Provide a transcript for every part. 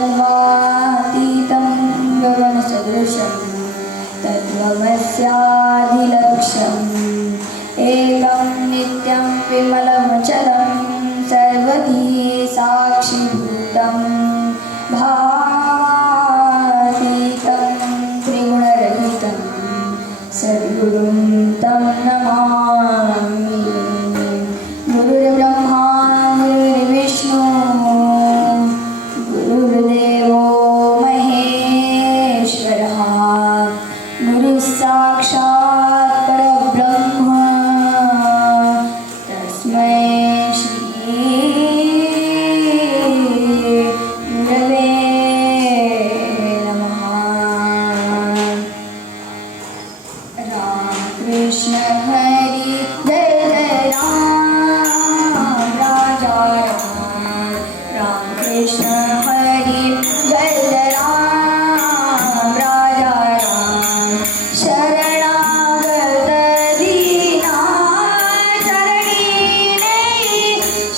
सर्वातीतं गगनसदृशं तत्त्वमस्याधिलक्ष्यम् एकं नित्यं विमलमचलं सर्वधी साक्षिभूतं भावातीतं त्रिगुणरहितं सद्गुरुं तं नमामि। गुरुर्ब्रह्मा गुरुर्विष्णु गुरुर्देवो महेश्वरः गुरुस्साक्षात् परब्रह्म तस्मै श्री गुरवे नमः। राम कृष्ण हरि जय जय राम राजा राम। राम कृष्ण हरि जय जय राम राजा राम। शरणागत दीना चरणी नेई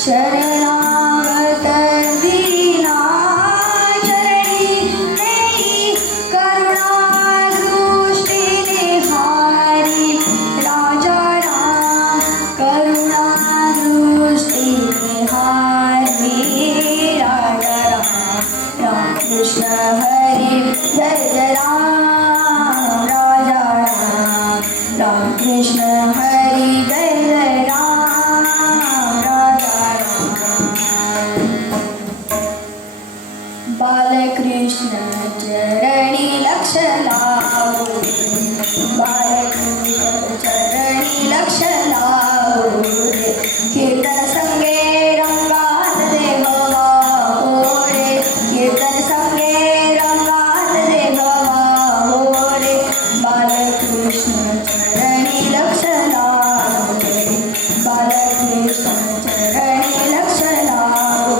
शरणागत दीना चरणी नेई करुणादृष्टीने हारी राजा राम करुणादृष्टीने हारी राजा राम। राम कृष्ण हरी जय जय राम राजा राम। राम कृष्ण हरी जय जय राम राजा राम। बालकृष्ण चरणी लक्ष लावो बालकृष्ण चरणी लक्ष लावो कीर्तन संगे रंगात देव वाहो रे कीर्तन संगे रंगात देव वाहो रे बालकृष्ण चरणी लक्ष लावो बालकृष्ण चरणी लक्ष लावो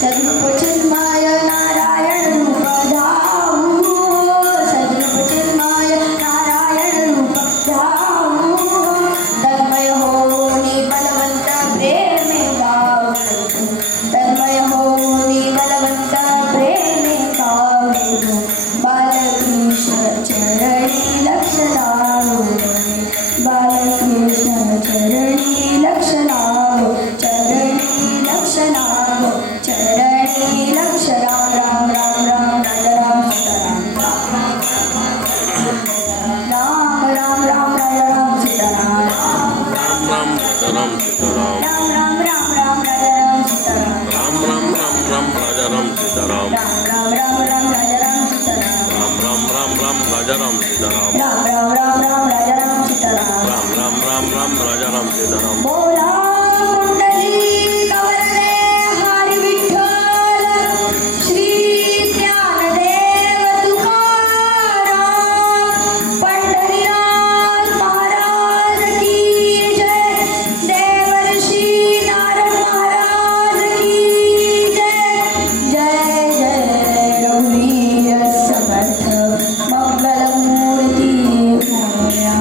सद्रूप चिन्मय नारायण रूप धाऊ सद्रूप चिन्मय नारायण रूप धाऊ तन्मय होनी बलवंत प्रेमे गाऊ तन्मय होनी बलवंत प्रेमे गाऊ बालकृष्ण चरणी लक्ष लावो बालकृष्ण चरणी लक्ष लावो चरणी लक्ष लावो चरणी लक्ष राम राम राम राम राजा राम सीताराम राम राम राजा राम सीताराम राम राम राजा राम सीताराम राम राम राम राजा राम सीताराम राम राम राजा राम सीताराम राम राम राजा राम सीताराम राम राम राजा राम सीताराम बोला कुंडली कवरले हरी विठ्ठल श्री ज्ञानदेव तुकाराम पंढरीनाथ महाराज की जय देवर्षी नारद महाराज की जय जय जय रघुवीर समर्थ मंगलमूर्ती मोरया।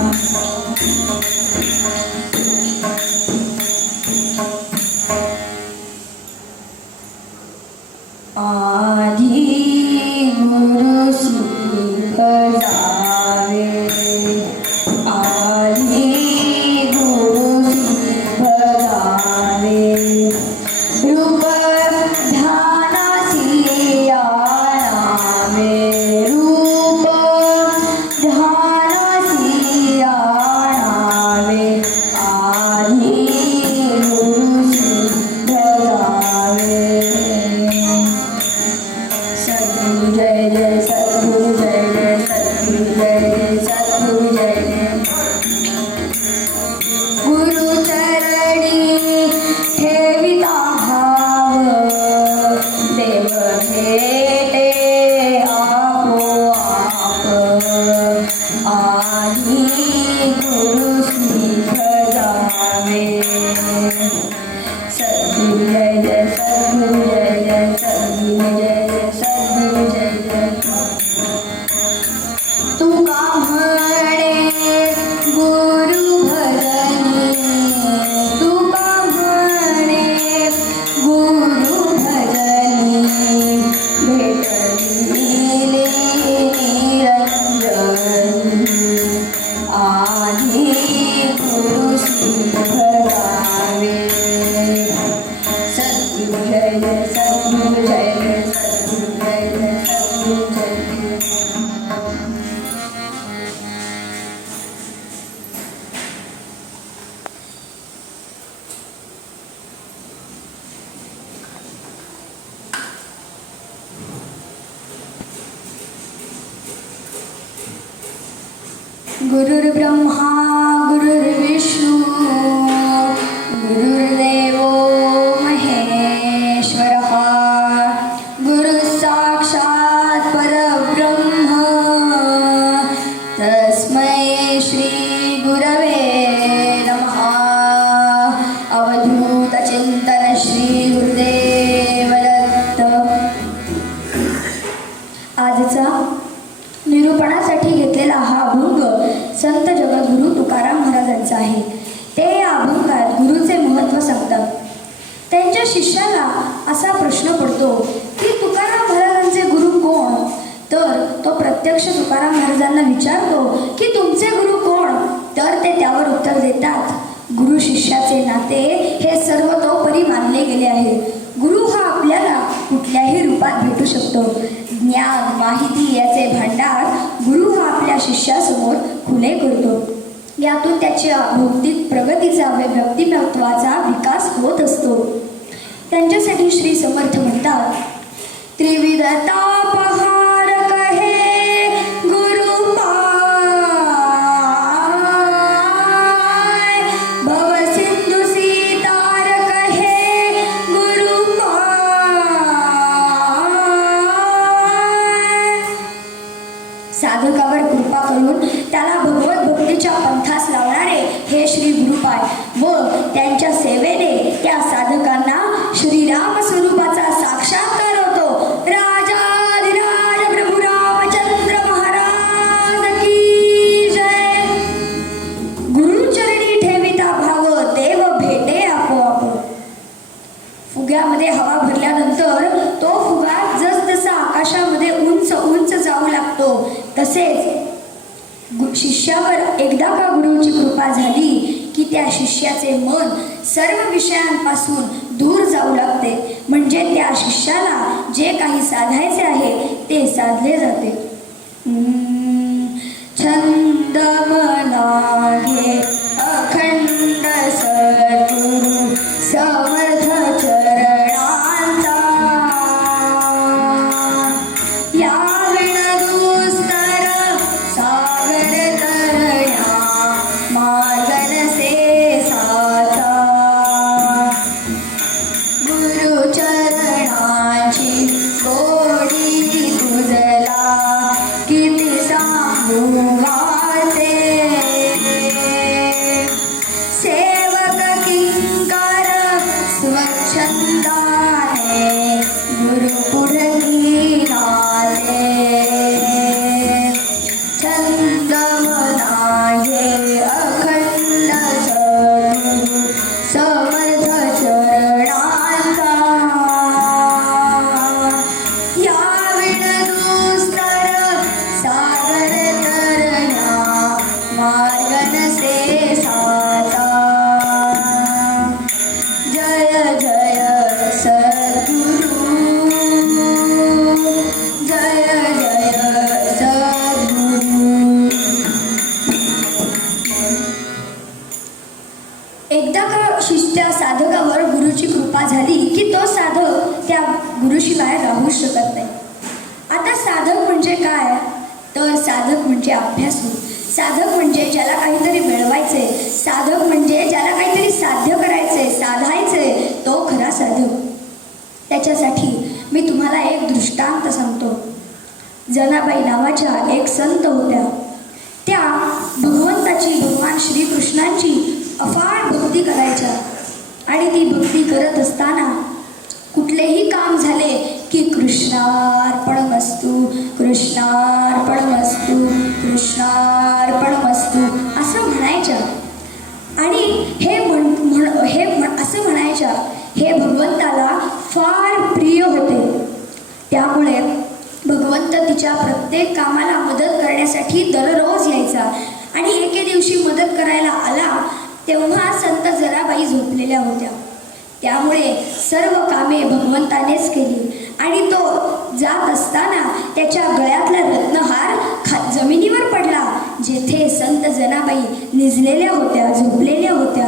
आधी गुरु सिख जावे आधी गुरु सिख जावे रूप ध्यानासी आणावे रूप ध्यानासी आणावे आधी गुरु सिख जावे। सद्गुरु जय जय सद्गुरु जय जय सद्गुरु जय जय सद्गुरु जय जय गुरु चरणी ठेविता भाव देव भेटे आपोआप आधी गुरु सिख जावे। सद्गुरु जय जय सद्गुरु जय जय सद्गुरु जय जय सद्गुरु जय जय गुरुर्ब्रह्मा गुरुर्विष्णू गुरुर्देवो महेश्वरः गुरुसाक्षात् परब्रह्म तस्मै श्री गुरवे नमः. अवधूत चिंतन श्री गुरुदेव दत्त. आजचा निरूपणासाठी घेतलेला हा अभंग संत जगद्गुरु तुकाराम महाराजांचा आहे. ते या अभंगात गुरुचे महत्त्व सांगतात. त्यांच्या शिष्याला असा प्रश्न पडतो की तुकाराम महाराजांचे गुरु कोण. तर तो प्रत्यक्ष तुकाराम महाराजांना विचारतो की तुमचे गुरु कोण. तर ते त्यावर उत्तर देतात, गुरु शिष्याचे नाते हे सर्वतोपरी मानले गेले आहे. गुरु हा आपल्याला कुठल्याही रूपात भेटू शकतो. ज्ञान माहिती याचे भांडार गुरु हा आपल्या शिष्यासमोर खुले करतो. यातून त्याच्या बौद्धिक प्रगतीचा व व्यक्तिमत्वाचा विकास होत असतो. त्यांच्यासाठी श्री समर्थ म्हणतात, त्रिविधता पहार कहे गुरु पाय, भव सिंधु सीतार कहे गुरु पाय. साधकावर कृपा करून त्याला भगवत भक्तीच्या पंथास लावणारे हे श्री गुरुपाय व त्यांच्या सेवेने त्या साधकांना श्रीराम स्वरूपाचा साक्षात्कार होतो. राजाधिराज प्रभू रामचंद्र महाराज की जय. गुरुचरणी ठेविता भाव देव भेटे आपोआप. फुग्यामध्ये हवा भरल्यानंतर तो फुगा जसजसा आकाशामध्ये उंच उंच जाऊ लागतो तसेच शिष्यावर एकदा का गुरुची कृपा झाली की त्या शिष्याचे मन सर्व विषयांपासून दूर जाऊ लागते. म्हणजे त्या शिष्याला जे काही साधायचे आहे ते साधले जाते. छंद मनागे अखंड सद्गुरु समर्थ चरणांचा, या विण दुस्तर सागर तरण्या मार्ग नसे साचा. गुरुचरणांची गोडी तुझला किती सांगू घाते. सेवक किंकर स्वच्छंदाने गुरुपुढी नाते. छंद मनागे अखंड सद्गुरु समर्थ चरणांचा, या विण दुस्तर सागर तरण्या मार्ग नसे साचा. जय जय सद्गुरु, जय जय सद्गुरु. एकदा का शिष्या साधकावर गुरुची कृपा झाली की तो साधक त्या गुरुशिवाय राहू शकत नाही. आता साधक म्हणजे काय. तर साधक म्हणजे अभ्यासू. साधक म्हणजे ज्याला काहीतरी मिळवायचे. साधक म्हणजे ज्याला काहीतरी साध्य करायचे साधायचे तो खरा साधक. त्याच्यासाठी मी तुम्हाला एक दृष्टांत सांगतो. जनाबाई नावाच्या एक संत होत्या. त्या भगवंताची भगवान श्रीकृष्णांची अफाट भक्ती करायच्या आणि ती भक्ती करत असताना कुठलेही काम झाले की कृष्णार्पणमस्तु कृष्णार्पणमस्तु कृष्णार्पणमस्तु असं म्हणायच्या. आणि असं म्हणायच्या हे भगवंताला फार प्रिय होते. त्यामुळे भगवंत तिच्या प्रत्येक कामाला मदत करण्यासाठी दररोज यायचा. आणि एके दिवशी मदत करायला आला तेव्हा संत जराबाई झोपलेल्या होत्या. त्यामुळे सर्व कामे भगवंतानेच केली. आणि तो जात असताना त्याच्या गळ्यातला रत्नहार जमिनीवर पडला जेथे संत जनाबाई निजलेल्या होत्या झोपलेल्या होत्या.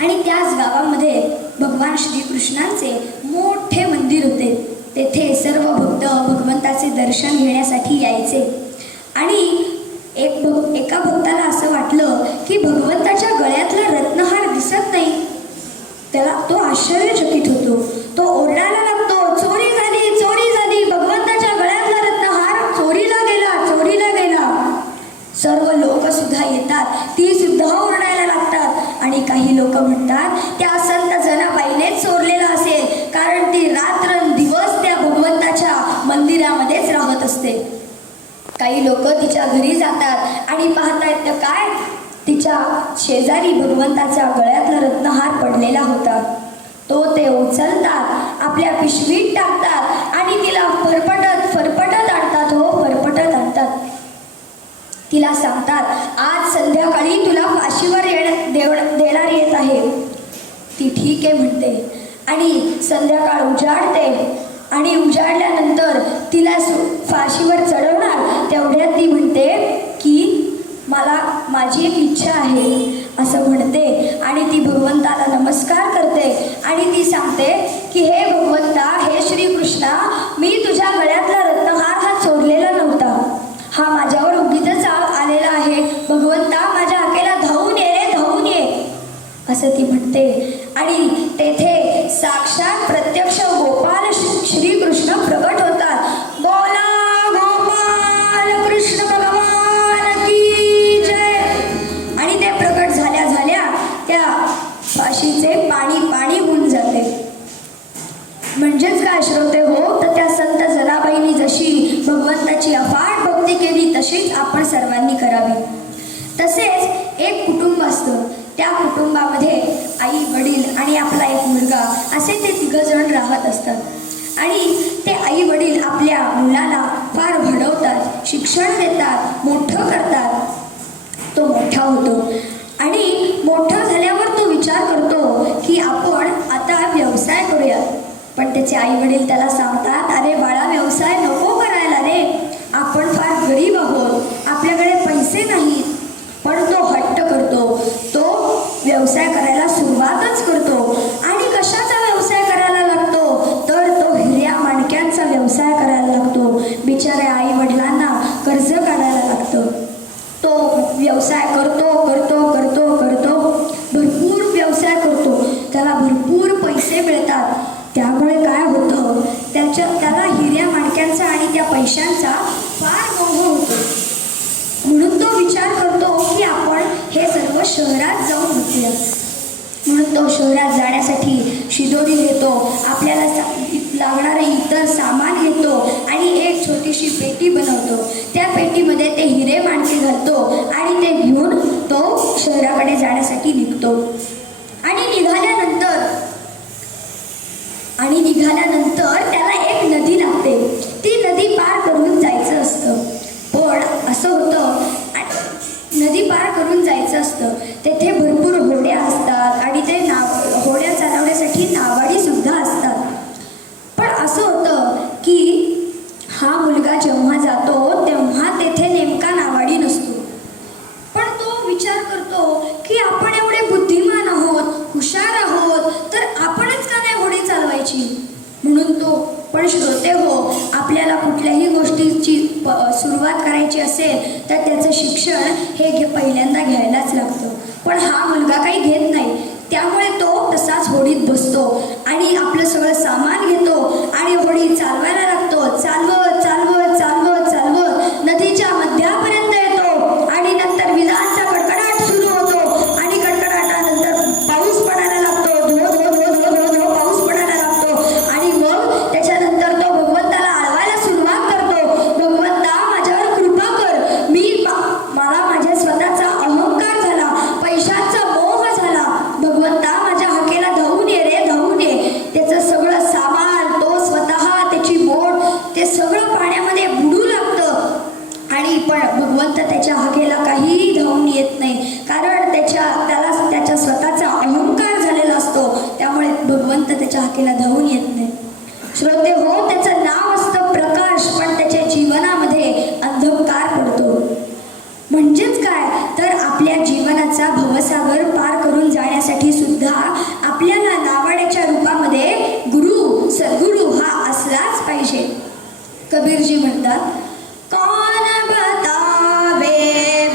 आणि त्याच गावामध्ये भगवान श्रीकृष्णांचे मोठे मंदिर होते. तेथे सर्व भक्त भगवंताचे दर्शन घेण्यासाठी यायचे. आणि एका भक्ताला असं वाटलं की भगवंताच्या गळ्यातला रत्नहार दिसत नाही. त्याला तो आश्चर्यचकित होतो. तो ओरडायला लागतो, चोरी झाली, चोरी झाली, भगवंताच्या गळ्यातला रत्नहार चोरीला गेला, चोरीला गेला. सर्व लोक सुद्धा येतात, ती सुद्धा ओरडायला लागतात आणि काही लोक म्हणतात त्या संत जनाबाईनेच चोरलेला असेल, कारण ती रात्रंदिवस त्या भगवंताच्या मंदिरामध्येच राहत असते. काही लोक तिच्या घरी जातात आणि पाहतायत तर काय, तिच्या शेजारी भगवंताच्या गळ्यातला रत्नहार पडलेला होता. तो ते उचलतात, आपल्या पिशवीत टाकतात आणि तिला फरफटत आणतात. हो, फरफटत आणतात. तिला सांगतात, आज संध्याकाळी तुला फाशीवर देणार येत आहे. ती ठीक आहे म्हणते आणि संध्याकाळ उजाडते आणि उजाडल्यानंतर तिला फाशीवर चढवणार तेवढ्यात ती म्हणते की मला माझी एक इच्छा आहे असं म्हणते आणि ती भगवंताला नमस्कार करते आणि ती सांगते की हे भगवंता, हे श्रीकृष्णा, मी तुझ्या गळ्यातला रत्नहार हा चोरलेला नव्हता, हा माझ्यावर उगीचच आलेला आहे. भगवंता, माझ्या हाकेला धावून ये रे, धावून ये असं ती म्हणते. आणि तेथे साक्षात प्रत्यक्ष गोपाल श्रीकृष्ण प्रगट होतात. बोला गोपाल कृष्ण भगवान की जय. आणि ते प्रगट झाल्या झाल्या त्या फाशीचे पाणी होऊन जाते. म्हणजेच काय श्रोते हो, तर त्या संत जनाबाईंनी जशी भगवंताची अफाट भक्ती केली तशीच आपण सर्वांनी करावी. तसेच एक कुटुंब असतं, त्या कुटुंबामध्ये आई वडील आणि आपला एक मुलगा असे ते तिघजण राहत असतात आणि ते आई वडील आपल्या मुलाला फार घडवतात, शिक्षण देतात, मोठं करतात. तो मोठा होतो आणि मोठा झाल्यावर तो विचार करतो की आपण आता व्यवसाय करूयात. पण त्याचे आई वडील त्याला सांगतात, अरे बाळा, व्यवसाय नको करायला रे, आपण फार गरीब आहोत, आपल्याकडे पैसे नाहीत. पण तो हट्ट करतो, तो व्यवसाय करायला सुरुवातच करतो. आणि कशाचा व्यवसाय करायला लागतो, तर तो हिऱ्या माणक्यांचा व्यवसाय करायला लागतो. बिचाऱ्या आई वडिलांना कर्ज काढायला लागतं. तो व्यवसाय करतो भरपूर व्यवसाय करतो, त्याला भरपूर पैसे मिळतात. त्यामुळे काय होतं, त्याला हिऱ्या माणक्यांचा आणि त्या पैशांचा फार मोह होतो. म्हणून तो विचार करतो की आपण हे सर्व शहरात जाऊन बघूया. म्हणून तो शहरात जाण्यासाठी शिदोरी घेतो, आपल्याला लागणारे इतर सामान घेतो आणि एक छोटीशी पेटी बनवतो. त्या पेटीमध्ये ते हिरे माणके घालतो आणि ते घेऊन तो शहराकडे जाण्यासाठी निघतो. आणि निघाल्यानंतर त्याला एक नदी लागते. ती नदी पार करून जायचं असतं. पण असं होतं, नदी पार करून जायचं असतं, तेथे भरपूर होड्या असतात आणि ते होड्या चालवण्यासाठी नावाडी सुद्धा असतात. पण असं होतं की हा मुलगा जेव्हा जातो तेव्हा तेथे नेमका नावाडी नसतो. पण तो विचार करतो की आपण एवढे बुद्धिमान आहोत, हुशार आहोत, तर आपणच का नाही होडी चालवायची. म्हणून तो, पण श्रोते हो, आपल्याला कुठल्याही गोष्टीची सुरुवात करायची असेल तर त्याचं शिक्षण हे पहिल्यांदा घ्यायलाच लागतं. पण हा मुलगा काही घेत नाही, त्यामुळे तो तसाच होडीत बसतो आणि आपलं सगळं सामान घेतो आणि होडी चालवायला लागतो. चालवत नदीच्या मध्यापर्यंत येतो आणि नंतर विजांचा कडकडाट सुरू होतो आणि कडकडाटानंतर पाऊस पडायला लागतो, धो पाऊस पडायला लागतो. आणि मग त्याच्यानंतर तो भगवंताला आळवायला सुरुवात करतो. भगवंता, माझ्यावर कृपा कर, मला माझ्या स्वतःचा अहंकार झाला, पैशांचा मोह झाला. भगवंता, माझ्या हाकेला धावून ये रे, धावून ये. त्याचं सगळं सामान, तो स्वतः, त्याची बोट, ते सगळं पाण्यामध्ये बुडू लागतं. आणि पण भगवंत त्याच्या हाकेला काहीही धावून येत नाही, कारण त्याला त्याच्या स्वतःचा अहंकार झालेला असतो. त्यामुळे भगवंत त्याच्या हाकेला धावून येत नाही. श्रोते हो, त्याचं नाव असतं प्रकाश, पण त्याच्या जीवनामध्ये अंधकार पडतो. म्हणजेच काय, तर आपल्या जीवनाचा भवसागर पार करून जाण्यासाठी सुद्धा आपल्याला नावाड्याच्या रूपामध्ये गुरु, सद्गुरु हा असलाच पाहिजे. कबीरजी म्हणतात, कौन बतावे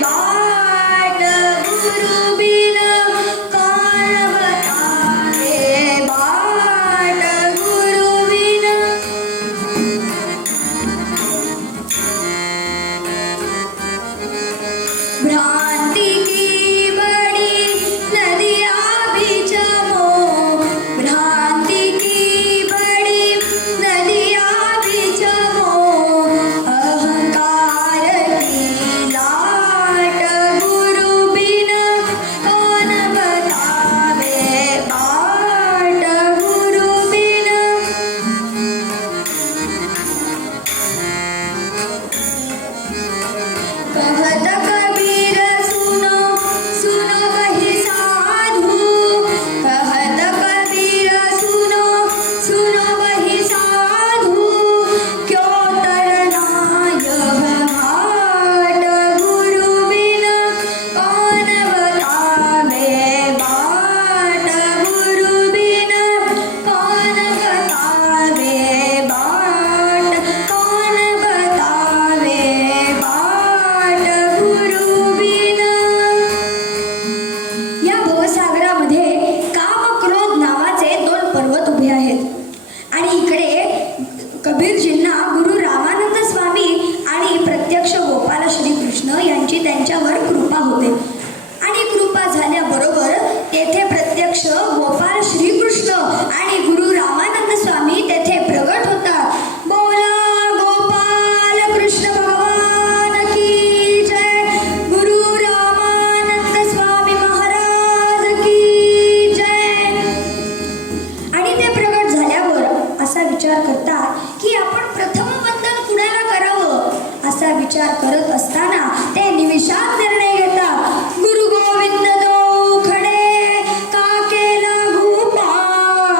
भविष्याचा विचार करत असताना ते निमिषात निर्णय घेतात. गुरु गोविंद दो खडे का केला गोपाळ,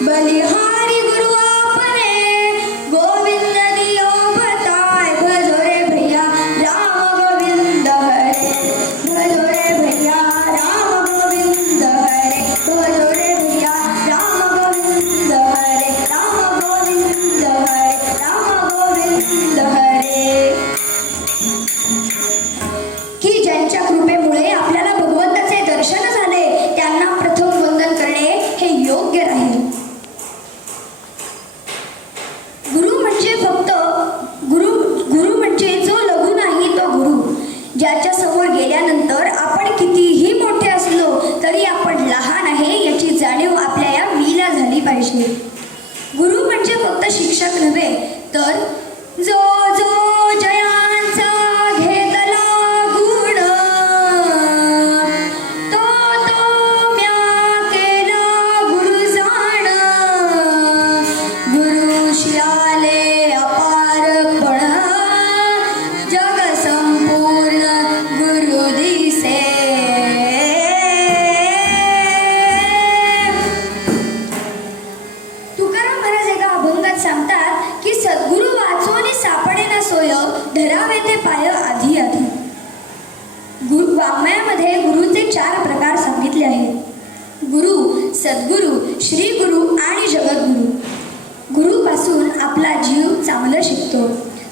बलिहारी गुरु आपने गोविंद दियो बताय. भजो रे भैया राम गोविंद हरे, भजो रे भैया राम गोविंद हरे, भजो रे भैया राम गोविंद हरे, राम गोविंद हरे, राम गोविंद हरे. की ज्यांच्या कृपेमुळे आपल्याला भगवंताचे दर्शन झाले त्यांना प्रथम वंदन करणे हे योग्य राहील. गुरु म्हणजे फक्त गुरु गुरु म्हणजे जो लघु नाही तो गुरु, ज्याच्या समोर गेल्यानंतर आपण कितीही मोठे असलो तरी आपण लहान आहे याची जाणीव आपल्या या मीला झाली पाहिजे. गुरु म्हणजे फक्त शिक्षक नव्हे तर जो जो जयांचा घेतला गुण, तो तो म्या केला गुरु जाण. गुरु शियाले अपारपण, जग संपूर्ण गुरु दिसे. तुकाराम महाराज एका अभंगात सांगतात की सद्गुरु वाचोनी सापडे ना सोय, धरावे ते पाय आधी आधी. वाङ्मयामध्ये गुरुचे 4 प्रकार सांगितले आहेत. गुरु, सद्गुरु, श्री गुरु आणि जगद्गुरु. गुरुपासून आपला जीव चांगलं शिकतो.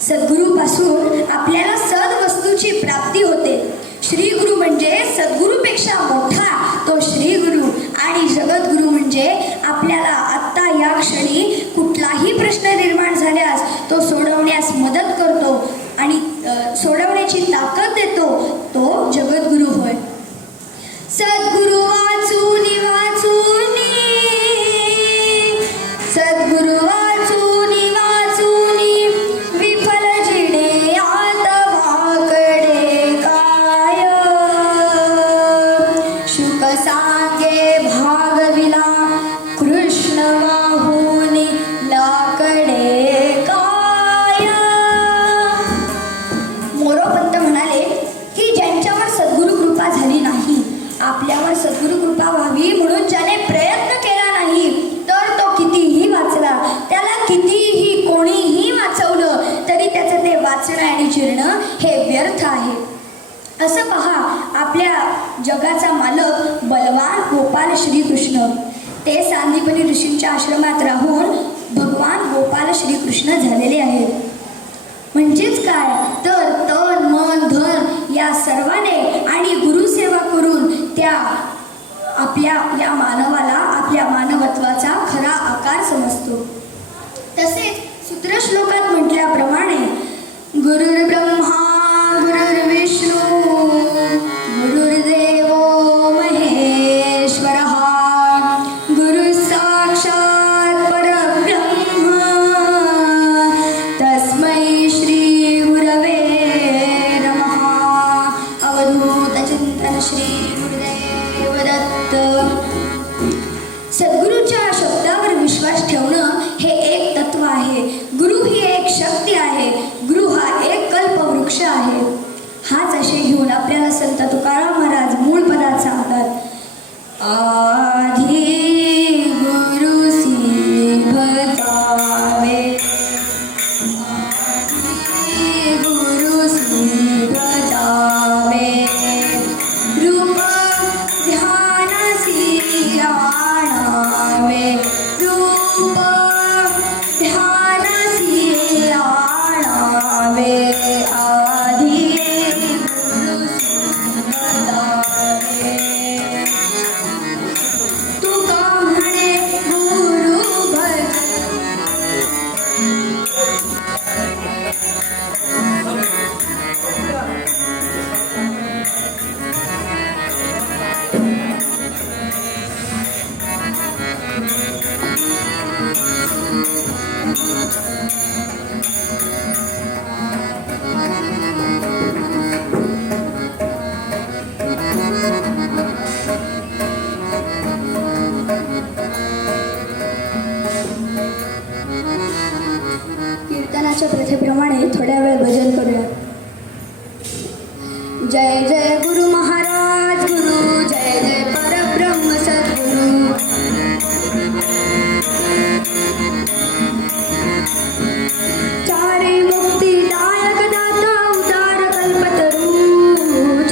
सद्गुरूपासून आपल्याला सद्वस्तूची प्राप्ती होते. श्री गुरु म्हणजे सद्गुरूपेक्षा मोठा तो श्री गुरु, आणि जगद्गुरु म्हणजे आपल्याला आत्ता या क्षणी कुठलाही प्रश्न निर्माण झाल्यास तो सोडवण्यास मदत करतो आणि सोडवण्याची ताकद देतो, तो जगद्गुरु होय. सद्गुरु वाचूनी वाचूनी, सद्गुरु वाचूनी वाचूनी, विफल जिडे आता भाकडे काय. शुक सांगे भागविला कृष्ण वाहुनी लाकडे काय. मोरोपंत म्हणाले की ज्यांच्यावर सद्गुरु कृपा झाली नाही, आपल्यावर सद्गुरु कृपा व्हावी म्हणून ज्याने प्रयत्न केला नाही, तर तो कितीही वाचला, त्याला कितीही कोणीही वाचवलं तरी त्याचं ते वाचणं आणि जिरणं हे व्यर्थ आहे. असं पहा, आपल्या जगाचा मालक बलवान गोपाल श्रीकृष्ण, ते सांदीपनी ऋषींच्या आश्रमात राहून भगवान गोपाल श्रीकृष्ण झालेले आहेत. म्हणजेच काय तर तन मन धन या सर्वाने आणि गुरुसेवा करून त्या आपल्या या मानवाला आपल्या मानवत्वाचा खरा आकार समजतो. तसेच सूत्रश्लोकात म्हटल्याप्रमाणे गुरुर्ब्रह्मा गुरुर्विष्णू गुरुर्देवो महेश्वरः, गुरु साक्षात परब्रह्म तस्मै श्री गुरवे नमः. अवधूत चिंतन श्री गुरुदेव दत्त. सद्गुरूच्या शब्दावर विश्वास ठेवणं हे एक तत्व आहे. गुरु ही एक शक्ती आहे. गुरु हा एक कल्पवृक्ष आहे. हाच आशय घेऊन आपल्याला संत तुकाराम महाराज मूळ पदात सांगतात. आधी गुरुसी भजावे, आधी गुरुसी भजावे, रूप ध्यानसी आणावे, रूप ध्यानसी आणावे. आधी गुरुसी भजावे, तुका म्हणे गुरु भज. Thank you. आमच्या प्रथेप्रमाणे थोड्या वेळ भजन करूया. जय जय गुरु महाराज गुरु, जय जय परब्रह्म सद्गुरु. चारी मुक्तिदायक दाता उदार कल्पतरू,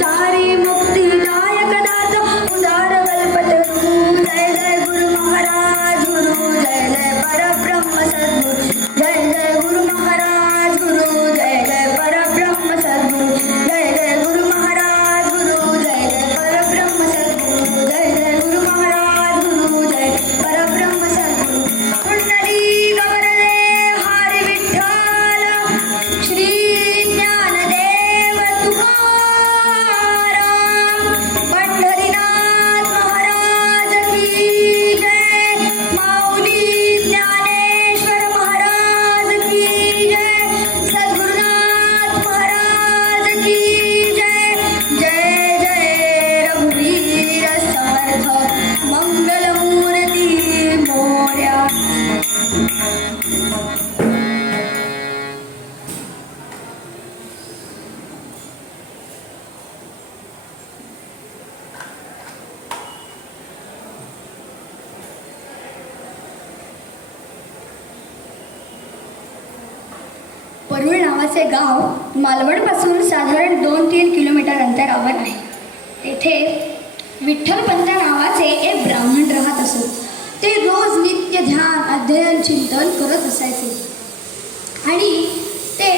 चारी मुक्तिदायक दाता उदार कल्पतरू. जय जय गुरु महाराज गुरु, जय जय परब्रह्म सद्गुरु. जय जय गुरु महाराज गुरु, जय जय परब्रह्म सद्गुरु. जय जय गुरु महाराज गुरु, जय जय परब्रह्म सद्गुरु. जय जय गुरु महाराज गुरु, जय परब्रह्म सद्गुरु. कुंडली गवरदे हरी विठ्ठल, श्री ज्ञानदेव तुकाराम, पंढरीनाथ महाराज की जय, माऊली ज्ञानेश्वर महाराज की जय, सद्गुरुनाथ महाराज की जय. जय जय रघुवीर समर्थ मंगलमूर्ती मोरया. परुळ नावाचे गाव मालवणपासून साधारण 2-3 किलोमीटर अंतरावर आहे. तेथे विठ्ठलपंत नावाचे एक ब्राह्मण राहत असत. ते रोज नित्य ध्यान अध्ययन चिंतन करत असायचे आणि ते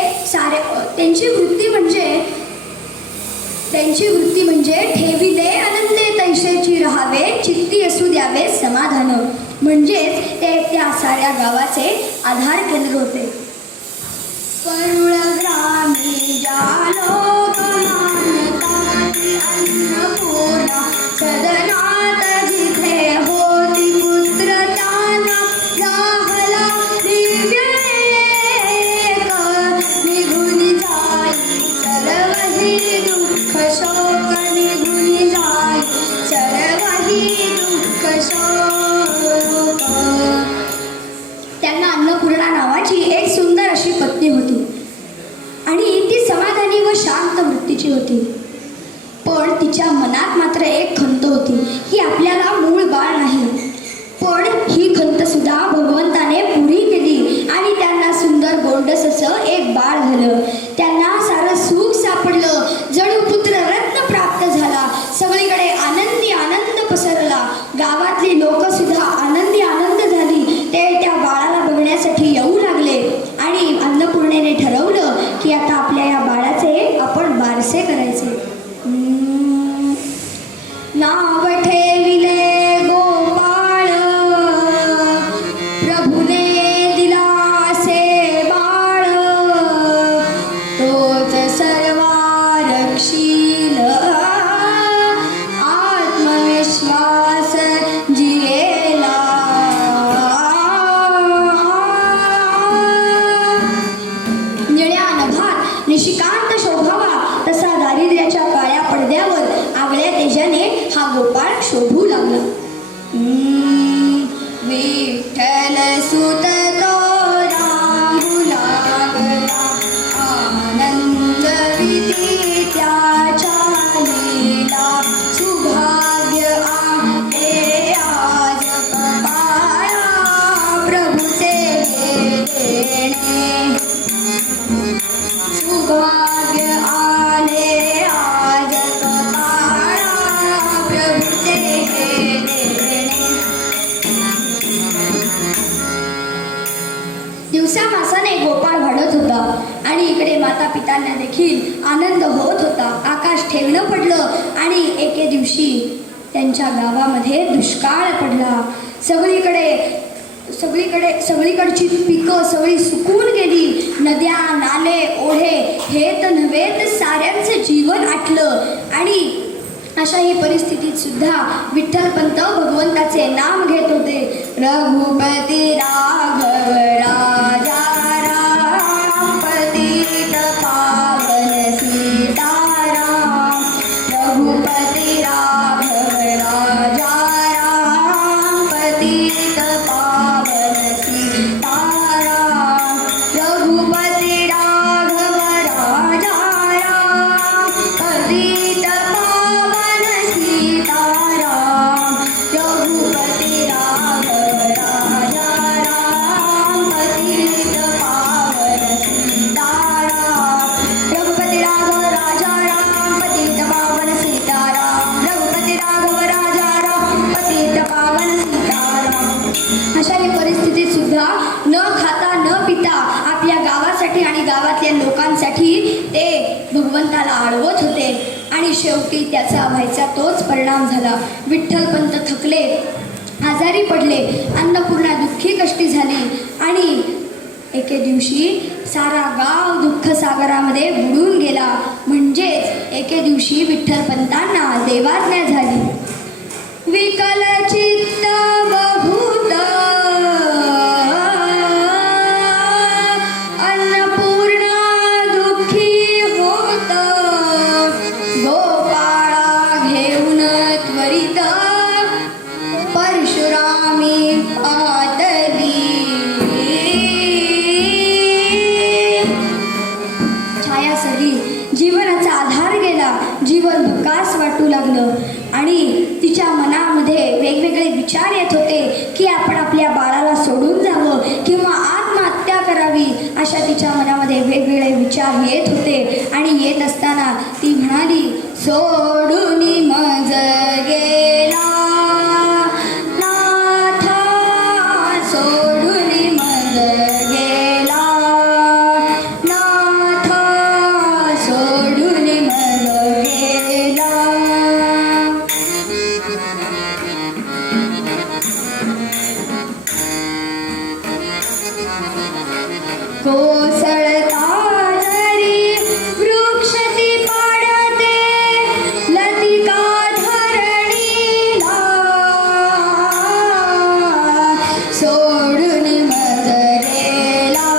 त्यांची वृत्ती म्हणजे ठेविले आनंदे तैसेची राहावे, चित्ती असू द्यावे समाधान. म्हणजेच ते त्या साऱ्या गावाचे आधार केंद्र होते. परुळ ग्रामी जालो मान्यताची अन्नपूर्णा, सदनात जिथे होती पुत्र त्यांना राहला दिव्य एक. निघून जाई सर्वही दुःख शोक, निघून जाई सर्वही दुःख शोक. त्यांना अन्नपूर्णा नावाची एक सुंदर अशी पत्नी होती आणि ती समाधानी व शांत वृत्तीची होती. पण तिच्या मनात मात्र एक खंत होती की आपल्याला मूळ बाळ नाही. पण ही खंत सुद्धा भगवंताने पुरी केली आणि त्यांना सुंदर गोंडस असं एक बाळ झालं. त्यांना सारं सुख सापडलं, जणू पुत्र रत्न प्राप्त झाला. सगळीकडे आनंदी आनंद पसरला. गावातली लोक सुद्धा आनंदी आनंद झाली. ते त्या बाळाला बघण्यासाठी येऊ लागले आणि अन्नपूर्णेने ठरवलं की आता आपल्या या बाळाचे आपण बारसे करायचे. नाव ठेविले गोपाळ, प्रभुने दिलासे बाळ, तोच सर्वा रक्षील, आत्मविश्वास जियेला. निळ्या नभात निशिकांत शोभावा तसा दारिद्र्याच्या काळ्या पडद्यावर आगळ्या तेजाने हा गोपाळ शोभू लागला. विठ्ठल सुत तो रामू लागला, आनंद विधी त्याच्या लीला. सुभाग्य आहे आज कपाळा, प्रभूचे देणे. सुभाग्य आले आज कपाळा, प्रभूचे देणे. दिवसामासाने गोपाळ वाढत होता आणि इकडे माता पितांना देखील आनंद होत होता. आकाश ठेवलं पडलं आणि एके दिवशी त्यांच्या गावामध्ये दुष्काळ पडला. सगळीकडची पिकं सगळी सुकून गेली. नद्या नाले ओढे हे तर नव्हे तर साऱ्यांचं जीवन आटलं. आणि अशा ही परिस्थितीत सुद्धा विठ्ठलपंत भगवंताचे नाम घेत होते. रघुपती राघव राजा राम, पतित पावन सीताराम. रघुपती राघव राजा राम, पतित पावन सीताराम. रघुपती पतित पावन सीताराम रघुपती राघव राजा राम पतित पावन सीताराम रघुपती राघव राजा राम पतित पावन सीताराम. अशाही परिस्थितीत सुद्धा न खाता न पिता आपल्या गावासाठी आणि गावातल्या लोकांसाठी ते भगवंताला आळवत होते आणि शेवटी त्याचा व्हायचा तोच परिणाम झाला. विठ्ठलपंत थकले, आजारी पडले, अन्नपूर्णा दुःखी कष्टी झाली आणि एके दिवशी सारा गाव दुःख सागरामध्ये बुडून गेला. म्हणजेच एके दिवशी विठ्ठलपंतांना देवाज्ञा झाली. विकल चित्त बभूत अन्नपूर्णा दुःखी होत गोपाळा घेऊन त्वरित परशुरामी आतली. छाया सरी जीवनाचा आधार गेला. जीवन दुःखास वाटू लागलं आणि तिच्या मनामध्ये वेगवेगळे विचार येत होते की आपण आपल्या बाळाला सोडून जावं किंवा आत्महत्या करावी. अशा तिच्या मनामध्ये वेगवेगळे विचार येत होते आणि येत असताना ती म्हणाली, सोडून मज गेला नाथा सोडून मज गेला नाथा सोडून मज गेला. कोसळता जरी वृक्ष ती पाडते लतिका धरणीला सोडून मज गेला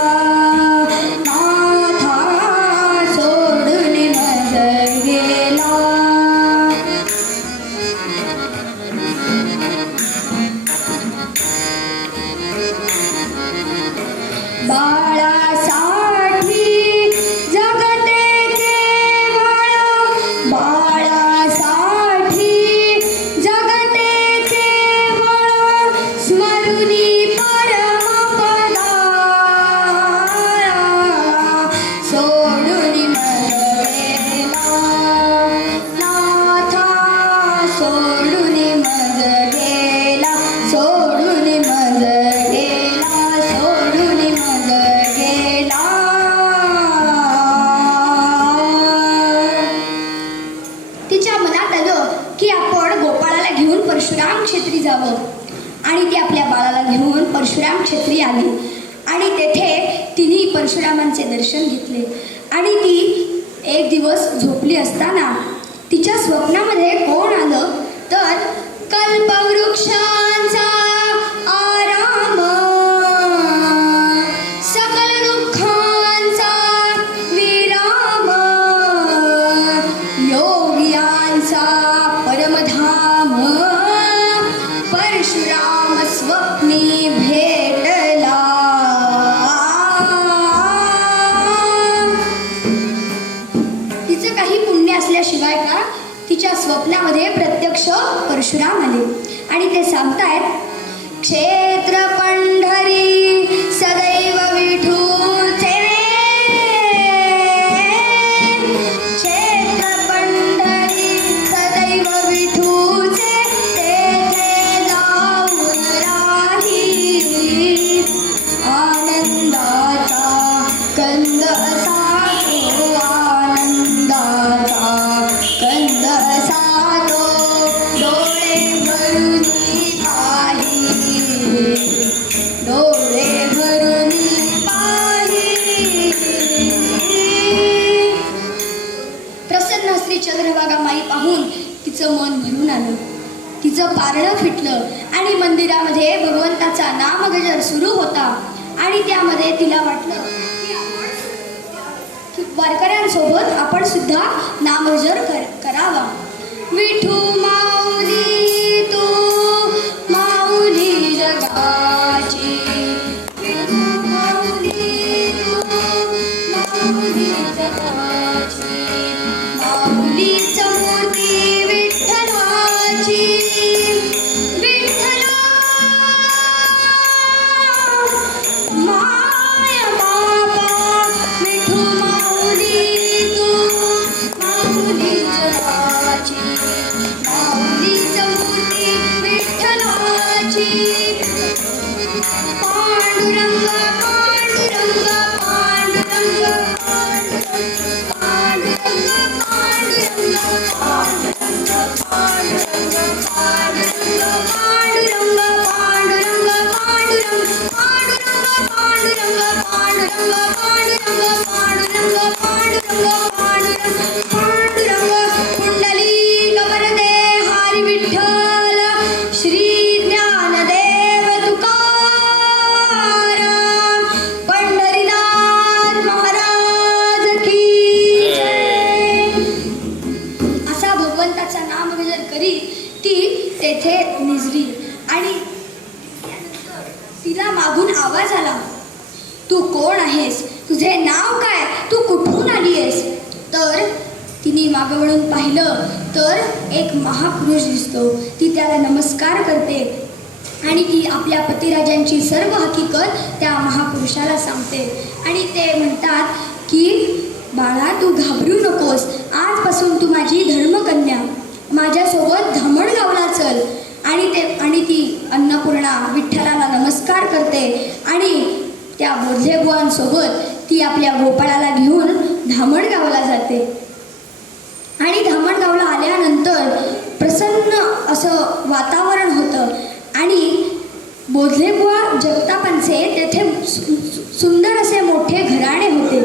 नाथा सोडून मज गेला. बाळासाठी जगते केवळ बाळासाठी जगते केवळ स्मरुनी परमपदा सोडून मज गेला नाथा सोडून मज गेला सोडून मज गेला सोडून मज गेला. तिच्या मनात आलं की आपण गोपाळाला घेऊन परशुराम क्षेत्री जावं आणि ती आपल्या बाळाला घेऊन परशुराम क्षेत्री आली आणि तेथे तिने परशुरामांचे दर्शन घेतले आणि ती एक दिवस झोपली असताना तिच्या स्वप्नामध्ये कोण आलं तर कल्पवृक्षांचा आराम सकल दुःखांचा विराम योगियांचा परमधाम परशुराम स्वप्नी भेटला. तिचं काही पुण्य असल्याशिवाय का तिच्या स्वप्नामध्ये प्रत्यक्ष परशुराम आले आणि ते सांगतायत, क्षेत्र पंढरी सदैव विठूचे क्षेत्र पंढरी सदैव विठूचे तेथे जाऊन राही आनंदाचा कंद असा तो आनंदाचा कंद असा तो डोळे भरून पाही डोळे भरून पाही. प्रसन्न स्त्री चंद्रभागा माई पाहून तिचं मन भरून आलं, तिचं पारणं फिटलं आणि मंदिरामध्ये भगवंताचा नामगजर सुरू होता आणि त्यामध्ये तिला वाटलं की वारकऱ्यांसोबत आपण सुद्धा नामगजर करावा. विठू माऊली तू माऊली जगाची विठू माऊली तू माऊली जगाची माऊलीच मूर्ती विठ्ठलाची विठ्ठला माय आहेस? तुझे नाव काय? तू कुठून आली आहेस? तर तिने मागं वळून पाहिलं तर एक महापुरुष दिसतो. ती त्याला नमस्कार करते आणि ती आपल्या पतिराजांची सर्व हकीकत त्या महापुरुषाला सांगते. आणि ते म्हणतात की बाळा, तू घाबरू नकोस. आजपासून तू माझी धर्मकन्या. माझ्यासोबत धामणगावला चल. आणि ती अन्नपूर्णा विठ्ठलाला नमस्कार करते आणि त्या बोधले बुवांसोबत ती आपल्या गोपाळाला घेऊन धामणगावला जाते. आणि धामणगावला आल्यानंतर प्रसन्न असं वातावरण होतं आणि बोधले बुवा जगतापांचे तेथे सुंदर असे मोठे घराणे होते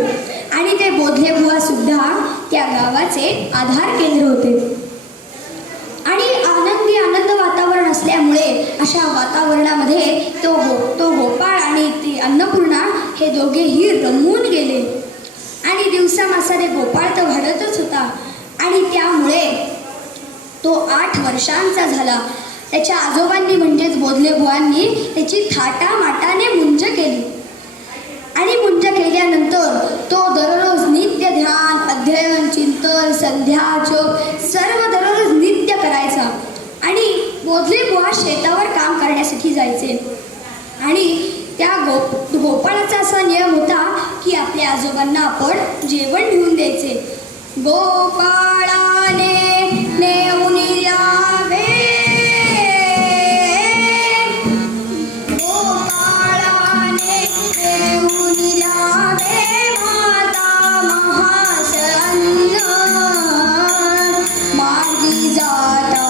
आणि ते बोधले बुवा सुद्धा त्या गावाचे आधार केंद्र होते. आणि आनंद वातावरण असल्यामुळे अशा वातावरणामध्ये तो गोपाळ आणि ती अन्नपूर्णा हे दोघेही रमून गेले. आणि दिवसामासाने गोपाळ तर वाढतच होता आणि त्यामुळे तो 8 वर्षांचा झाला. त्याच्या आजोबांनी म्हणजेच बोधले बुवांनी त्याची थाटामाटाने मुंज केली. आणि मुंज केल्यानंतर तो दररोज नित्य ध्यान, अध्ययन, चिंतन, संध्या, जप सर्व दररोज नित्य करायचा. आणि बोधले बुवा शेतावर काम करण्यासाठी जायचे. आणि त्या गोपाळाचा असा नियम होता की आपल्या आजोबांना आपण जेवण घेऊन द्यायचे. गोपाळाने नेऊन यावे, गोपाळाने नेऊन यावे माता महासन्न. मार्गी जाता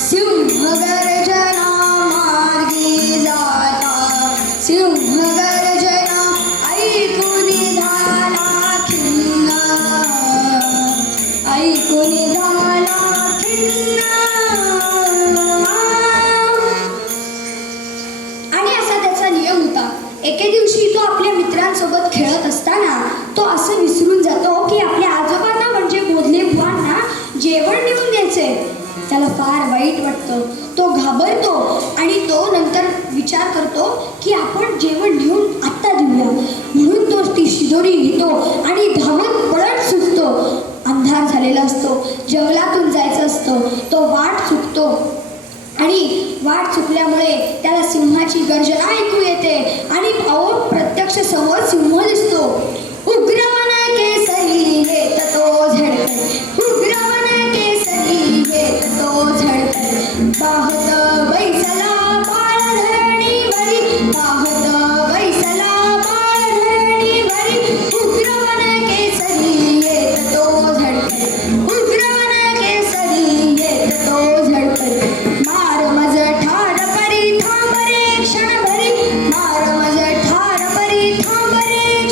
सिंह गर्जना, मार्गी जाता सिंह गर्जना, ऐकून झाला खिन्न, ऐकून झाला खिन्न. आणि असा त्याचा नियम होता. एके दिवशी तो आपल्या मित्रांसोबत खेळत असताना तो असं विसरून जातो की आपल्या आजोबांना म्हणजे बोधले बुवांना जेवण नेऊन द्यायचे. त्याला फार वाईट वाटतं. तो घाबरतो आणि तो नंतर विचार करतो की आपण जेवण घेऊन आत्ता देऊया. म्हणून तो ती शिदोरी घेतो आणि धावत पळत सुटतो. अंधार झालेला असतो, जंगलातून जायचं असतं. तो वाट चुकतो आणि वाट चुकल्यामुळे त्याला सिंहाची गर्जना ऐकू येते आणि प्रत्यक्ष समोर सिंह दिसतो. उग्रवन केसरी येत तो झडकन, उग्रवन केसरी येत तो झडकन. पाहत बैसला बाळ धरणीवरी, पाहत बैसला बाळ धरणीवरी. उग्रवन केसरी येत तो झडकन, उग्रवन केसरी येत तो झडकन. मार मज ठार परी थांब रे क्षणभरी, मार मज ठार परी थांब रे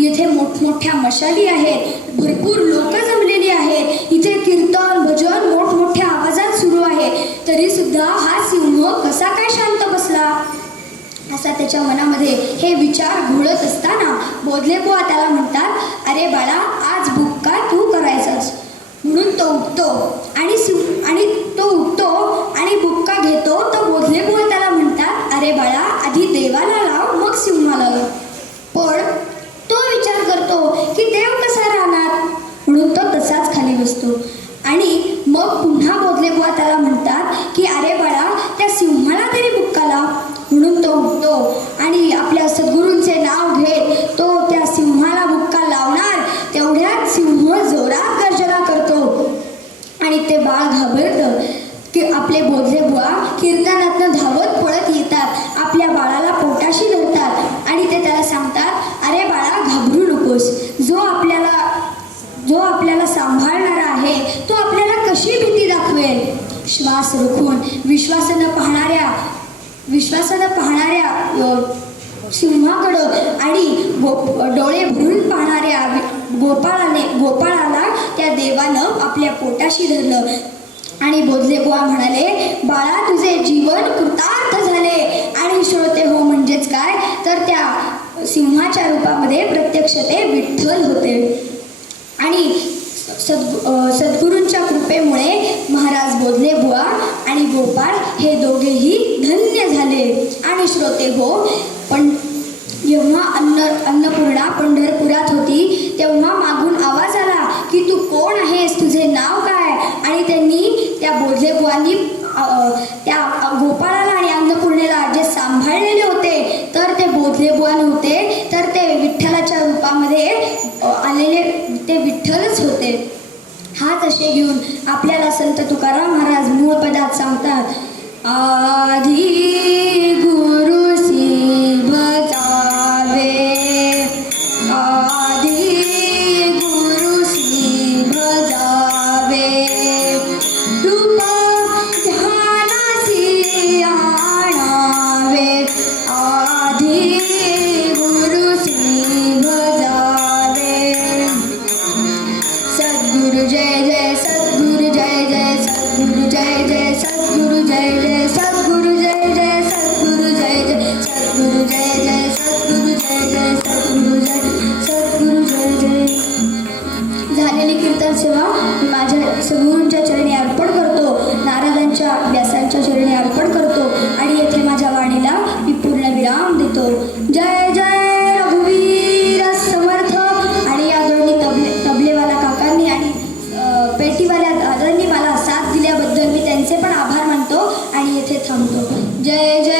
येथे मोठमोठ्या मशाली आहेत, भरपूर लोक जमलेली आहेत, इथे कीर्तन भजन मोठमोठ्या आवाजात सुरू आहे, तरी सुद्धा हा सिंह कसा काय शांत बसला असा त्याच्या मनामध्ये हे विचार घोळत असताना बोधलेबुवा त्याला म्हणतात, अरे बाळा, आज बुक्का तू करायचास. म्हणून तो उठतो आणि तो उठतो आणि बुक्का घेतो. तर बोधलेबुवा त्याला म्हणतात, अरे बाळा, आधी देवाला लाव, मग सिंहाला लाव. पण तो विचार करतो की देव कसा राहणार, म्हणून तो तसाच खाली बसतो. आणि मग पुन्हा बोधलेबुवा त्याला म्हणतात की अरे बाळा, त्या सिंहाला तरी बुक्का लाव. म्हणून तो उठतो आणि आपल्या सद्गुरूंचे नाव घेत तो त्या सिंहाला बुक्का लावणार. तेवढ्यात सिंह जोरात गर्जना करतो आणि ते बाळ घाबरतं की आपले बोधलेबुवा कीर्तनातनं धावत पळत येतात, आपल्या बाळाला पोटाशी धरतात आणि ते त्याला सांगतात, अरे बाळा, घाबरू नकोस. जो आपल्याला सांभाळणारा आहे तो आपल्याला कशी भीती दाखवेल. श्वास रोखून विश्वासानं पाहणाऱ्या सिंहाकडं आणि डोळे भरून पाहणाऱ्या गोपाळाला त्या देवानं आपल्या पोटाशी धरलं. आणि बोधलेबुवा म्हणाले, बाळा, तुझे जीवन कृतार्थ झाले. आणि श्रोते हो म्हणजेच काय, तर त्या सिंहाच्या रूपामध्ये प्रत्यक्ष ते विठ्ठल होते. आणि सद्गुरूंच्या कृपेमुळे महाराज बोधलेबुवा आणि गोपाळ हे दोघेही धन्य झाले. आणि श्रोते हो, पण जेव्हा अन्नपूर्णा पंढरपुरात होती तेव्हा मागून आवाज आला की तू कोण आहेस, तुझे नाव काय. आणि त्यांनी त्या बोधलेबुवांनी त्या गोपाळाला आणि अन्नपूर्णेला जे सांभाळलेले होते तर ते बोधलेबुवा नव्हते, तर ते विठ्ठलाच्या रूपामध्ये आलेले ते विठ्ठलच होते. हाच असे घेऊन आपल्याला संत तुकाराम महाराज मूळ पदात सांगतात, आधी गुरुसी भजावे, आधी गुरुसी भजावे, रूपा ध्यानासी आणावे, आधी गुरुसी भजावे. सद्गुरु जय जय सद्गुरु जय जय सद्गुरु जय जय सद्गुरु जय जय सद्गुरु जय जय सद्गुरु जय जय सद्गुरु जय जय सद्गुरु जय जय सद्गुरु जय जय. झालेली कीर्तन सेवा माझ्या सद्गुरूंच्या चरणी अर्पण करतो, नारदांच्या व्यासांच्या चरणी अर्पण करतो आणि येथे माझ्या वाणीला मी पूर्ण विराम देतो. जय जय रघुवीर समर्थ. आणि या दोन्ही तबलेवाला काकांनी आणि पेटीवाल्या दादांनी मला साथ दिल्याबद्दल मी त्यांचे पण आभार मानतो आणि येथे थांबतो. जय जय